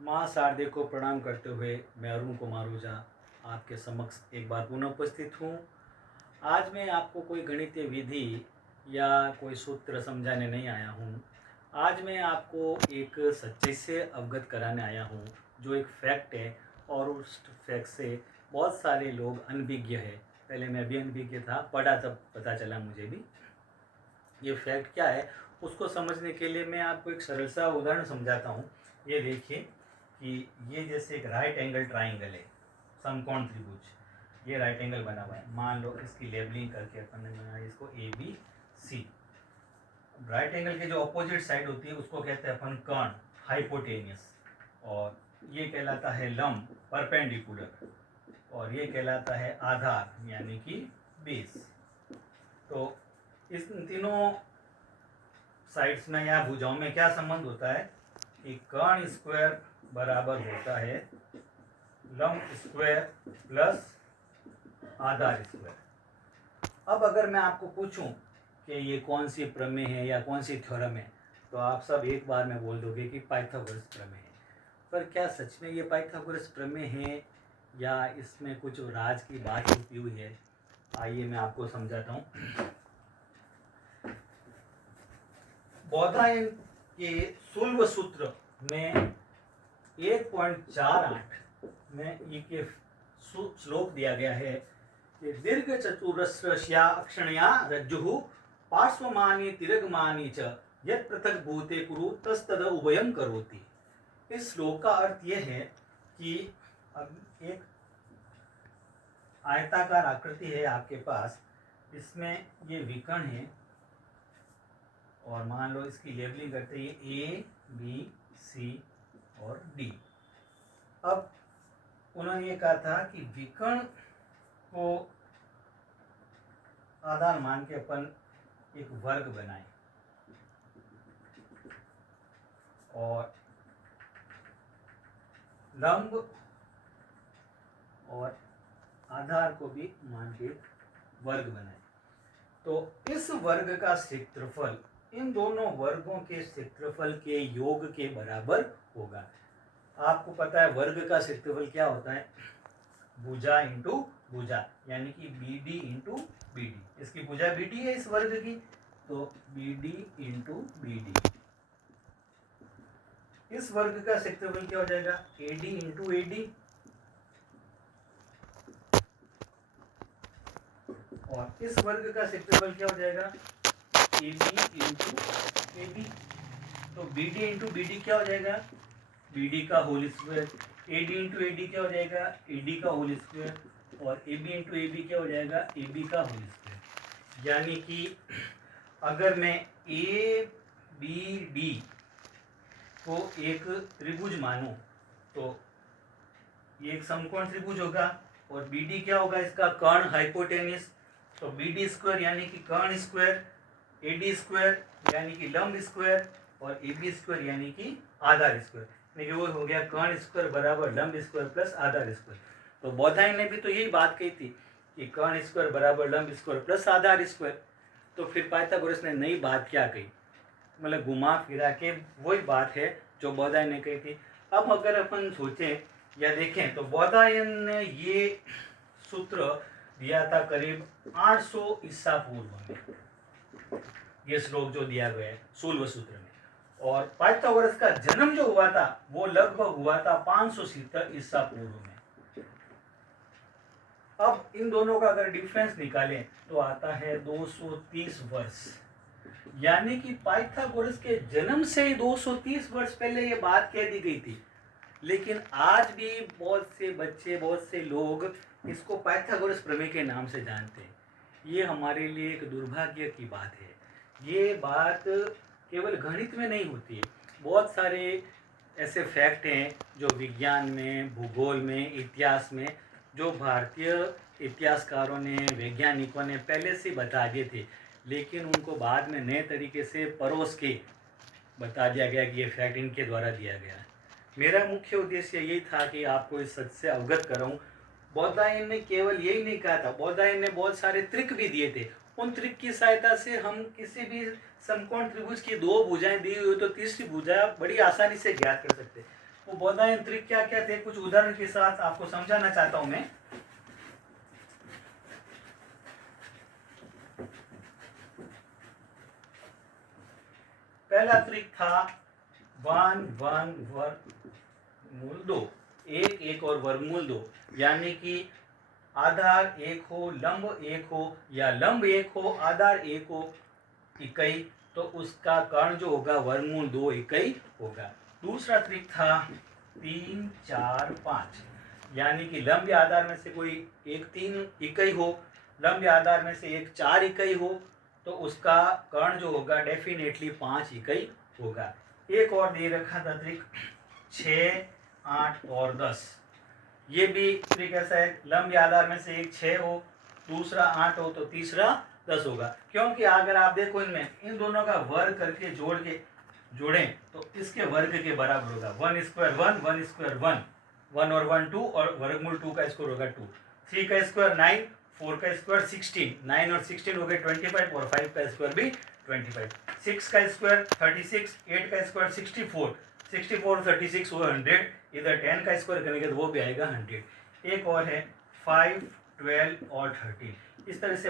माँ शारदे को प्रणाम करते हुए मैं अरुण कुमार ओझा आपके समक्ष एक बार पुनः उपस्थित हूँ। आज मैं आपको कोई गणितीय विधि या कोई सूत्र समझाने नहीं आया हूँ। आज मैं आपको एक सच्चाई से अवगत कराने आया हूँ, जो एक फैक्ट है और उस फैक्ट से बहुत सारे लोग अनभिज्ञ है। पहले मैं भी अनभिज्ञ था, पढ़ा तब पता चला मुझे भी। ये फैक्ट क्या है उसको समझने के लिए मैं आपको एक सरल सा उदाहरण समझाता हूँ। ये देखिए कि ये जैसे एक राइट एंगल ट्राइंगल है, समकोण त्रिभुज। ये राइट एंगल बना हुआ है। मान लो इसकी लेबलिंग करके अपन ने बनाया इसको A B C. Right angle के जो अपोजिट साइड होती है उसको कहते हैं अपन कर्ण, हाइपोटेनियस। और ये कहलाता है लंब, परपेंडिकुलर। और ये कहलाता है आधार यानी कि बेस। तो इस तीनों साइड्स में या भुजाओं में क्या संबंध होता है कि कर्ण स्क्वायर बराबर होता है लंब स्क्वायर प्लस आधार स्क्वायर। अब अगर मैं आपको पूछूं कि ये कौन सी प्रमेय है या कौन सी थ्योरम है, तो आप सब एक बार में बोल दोगे कि पाइथागोरस प्रमेय है। पर क्या सच में ये पाइथागोरस प्रमेय है या इसमें कुछ राज की बात छुपी हुई है? आइए मैं आपको समझाता हूँ। बौधायन के शुल्ब सूत्र में 1.48 में ये श्लोक दिया गया है कि दीर्घ चतुरस्रस्या अक्षणया रज्जुः पार्श्वमानी तिरगमानी च यत् पृथक भूते कुरु तस्तद उभयं करोति। इस श्लोक का अर्थ यह है कि अब एक आयताकार आकृति है आपके पास, इसमें ये विकर्ण है और मान लो इसकी लेबलिंग करते हैं ए बी सी और डी। अब उन्होंने ये कहा था कि विकर्ण को आधार मान के अपन एक वर्ग बनाए और लंब और आधार को भी मान के वर्ग बनाए। तो इस वर्ग का क्षेत्रफल इन दोनों वर्गों के क्षेत्रफल के योग के बराबर होगा। आपको पता है वर्ग का क्षेत्रफल क्या होता है? भुजा इंटू भुजा, यानी कि B D into B D. इसकी भुजा बी डी है इस वर्ग की, तो B D into B D. इस वर्ग का क्षेत्रफल क्या हो जाएगा? A D into A D. और इस वर्ग का क्षेत्रफल क्या हो जाएगा? A B into A B. तो B D into B D क्या हो जाएगा? बी डी का whole square. A D into A D क्या हो जाएगा? ए डी का होल स्क्वायर। और A B into A B क्या हो जाएगा? ए बी का होल स्क्वायर। यानी कि अगर मैं ए बी डी को एक त्रिभुज मानूं तो ये एक समकोण त्रिभुज होगा। और बी डी क्या होगा? इसका कर्ण, हाइपोटेनियस। तो बी डी स्क्वायर यानी कि कर्ण स्क्वायर, ए डी स्क्वायर यानी कि लंब स्क्वायर और ए बी स्क्वायर यानी कि आधार स्क्वायर। यानी कि वो हो गया कर्ण स्क्वायर बराबर लंब स्क्वायर प्लस आधार स्क्वायर। तो बौधायन ने भी तो यही बात कही थी कि कर्ण स्क्वायर बराबर लंब स्क्वायर प्लस आधार स्क्वायर। तो फिर पाइथागोरस ने नई बात क्या कही? मतलब घुमा फिरा के वही बात है जो बौधायन ने कही थी। अब अगर अपन सोचें या देखें तो बौधायन ने ये सूत्र दिया था करीब 800 ईसा पूर्व में, ये श्लोक जो दिया गया है शुल्ब सूत्र में। और पाइथागोरस का जन्म जो हुआ था वो लगभग हुआ था 570 ईसा पूर्व में। अब इन दोनों का अगर डिफरेंस निकालें तो आता है 230 वर्ष। यानी कि पाइथागोरस के जन्म से 230 वर्ष पहले ये बात कह दी गई थी। लेकिन आज भी बहुत से बच्चे, बहुत से लोग इसको पाइथागोरस प्रमेय के नाम से जानते हैं। ये हमारे लिए एक दुर्भाग्य की बात है। ये बात केवल गणित में नहीं होती है। बहुत सारे ऐसे फैक्ट हैं जो विज्ञान में, भूगोल में, इतिहास में, जो भारतीय इतिहासकारों ने, वैज्ञानिकों ने पहले से बता दिए थे, लेकिन उनको बाद में नए तरीके से परोस के बता दिया गया कि ये फैक्ट इनके द्वारा दिया गया है। मेरा मुख्य उद्देश्य यही था कि आपको इस सच से अवगत कराऊं। बौधायन ने केवल यही नहीं कहा था, बौधायन ने बहुत सारे ट्रिक भी दिए थे। उन ट्रिक की सहायता से हम किसी भी समकोण त्रिभुज की दो भुजाएं दी हुई तो तीसरी भुजा बड़ी आसानी से ज्ञात कर सकते। वो बोधायन ट्रिक क्या क्या थे, कुछ उदाहरण के साथ आपको समझाना चाहता हूं मैं। पहला ट्रिक था 1 1 वर्गमूल 2, 1 1 और वर्गमूल 2, यानी कि आधार 1 हो, लंब 1 हो, या लंब 1 हो, आधार 1 हो इकाई, तो उसका कर्ण जो होगा वर्गमूल 2 इकाई होगा। दूसरा ट्रिक था 3 4 5, यानी कि लंब आधार में से कोई एक 3 इकाई हो, लंब आधार में से एक 4 इकाई हो, तो उसका कर्ण जो होगा डेफिनेटली 5 इकाई होगा। एक और दे रखा था ट्रिक 6 8 और 10, ये भी ट्रिक ऐसा है, लंब आधार में से एक 6 हो, दूसरा 8 हो, तो तीसरा 10 होगा। क्योंकि अगर आप देखो इनमें इन दोनों का वर्ग करके जोड़ें तो इसके वर्ग के बराबर होगा। 1 स्क्वायर 1, 1 स्क्वायर 1, 1 और 1 2, और वर्गमूल 2 का स्क्वायर होगा 2। 3 का स्क्वायर 9, 4 का स्क्वायर 16, 9 और 16 हो गए 25, और 5 का स्क्वायर भी 25। 6 का स्क्वायर 36, 8 का स्क्वायर 64, 64 36 हुआ 100, इधर 10 का स्क्वायर करेंगे तो वो भी आएगा 100। एक और है 5 12 और 13, इस तरह से